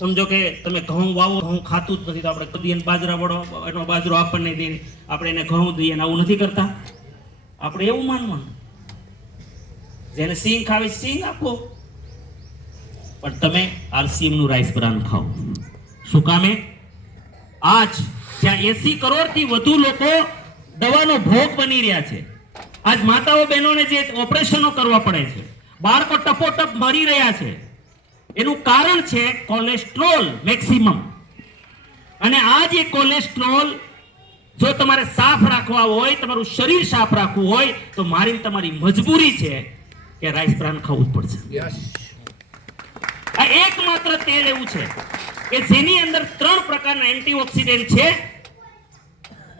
સમજો કે તમે ઘઉં વાવો, ઘઉં ખાતું જ નથી તો આપણે કદી એને બાજરા વડો એનો બાજરો આપણને દઈએ, આપણે એને ઘઉં દઈએ, આવું નથી કરતા. આપણે એવું માનવાનું જેને સિંગ ખાવી સિંગ આપો, પણ તમે RCM નું રાઈસ બ્રાન ખાઓ. શું કામે? આજ જ્યાં 80 કરોડથી વધુ લોકો દવાનો ભોગ બની રહ્યા છે, આજ માતાઓ બહેનોને જે ઓપરેશનો કરવા પડે છે, બાળકો ટપોટપ મરી રહ્યા છે, એનું કારણ છે કોલેસ્ટ્રોલ મેક્સિમમ. અને આ જે કોલેસ્ટ્રોલ જો તમારે સાફ રાખવા હોય, તમારું શરીર સાફ રાખવું હોય, તો મારી તમારી મજબૂરી છે કે રાઈસ બ્રાન ખાવું જ પડશે. આ એકમાત્ર તેલ એવું છે કે જેની અંદર 3 પ્રકારના એન્ટીઓક્સિડન્ટ છે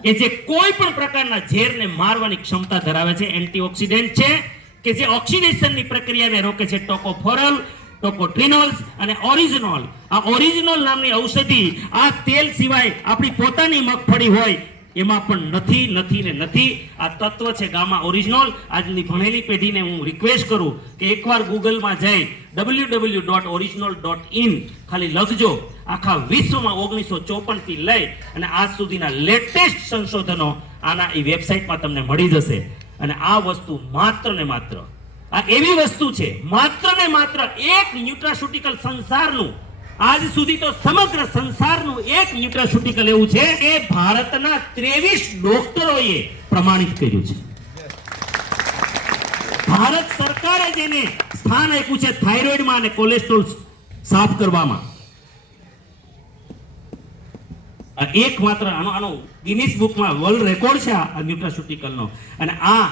કે જે કોઈ પણ પ્રકારના ઝેરને મારવાની ક્ષમતા ધરાવે છે. એન્ટીઓક્સિડન્ટ છે કે જે ઓક્સિડેશનની પ્રક્રિયાને રોકે છે. ટોકોફેરોલ, ટોકોટ્રિનોલ્સ અને ઓરિજિનોલ. આ ઓરિજિનોલ નામની ઔષધિ આ તેલ સિવાય આપણી પોતાની મગફળી હોય એમાં પણ નથી. આ તત્વ છે ગામા ઓરિજિનોલ. આજની ભણેલી પેઢીને હું રિક્વેસ્ટ કરું કે એકવાર ગૂગલમાં જઈ www.original.in ખાલી લખજો. આખા વિશ્વમાં 1954 થી લઈ અને આજ સુધીના લેટેસ્ટ સંશોધનો આના એ વેબસાઇટમાં તમને મળી જશે. અને આ વસ્તુ માત્ર ને માત્ર આ એવી વસ્તુ છે, માત્ર ને માત્ર એક ન્યુટ્રાસ્યુટિકલ સંસારનું, આજ સુધી તો સમગ્ર સંસારનું એક ન્યુટ્રાસ્યુટિકલ એવું છે કે ભારતના 23 ડોક્ટરોએ પ્રમાણિત કર્યું છે. ભારત સરકારે જેને સ્થાન આપ્યું છે થાઇરોઇડમાં અને કોલેસ્ટ્રોલ સાફ કરવામાં. એકમાત્ર આનો ગિનિસ બુકમાં વર્લ્ડ રેકોર્ડ છે આ ન્યુટ્રાસ્યુટિકલનો. અને આ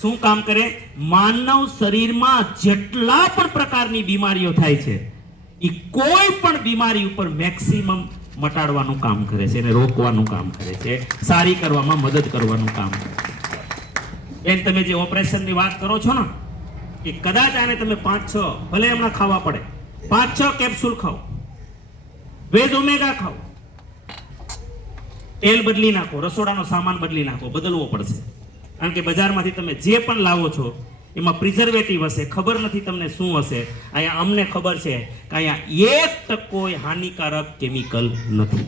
શું કામ કરે? માનવ શરીરમાં જેટલા પણ પ્રકારની બીમારીઓ થાય છે એ કોઈ પણ બીમારી ઉપર મેક્સિમમ મટાડવાનું કામ કરે છે, એને રોકવાનું કામ કરે છે, સારી કરવામાં મદદ કરવાનું કામ કરે છે. બેન, તમે જે ઓપરેશનની વાત કરો છો ને, કે કદાચ આને તમે 5-6 ભલે હમણાં ખાવા પડે, 5-6 કેપ્સ્યુલ ખાઓ, વેજ ઓમેગા ખાઓ, તેલ બદલી નાખો, રસોડાનો સામાન બદલી નાખો, બદલવો પડશે. કારણ કે બજારમાંથી તમે જે પણ લાવો છો એમાં પ્રિઝર્વેટિવ હશે, ખબર નથી તમને શું હશે. અહીંયા અમને ખબર છે કે અહીંયા 1% કોઈ હાનિકારક કેમિકલ નથી.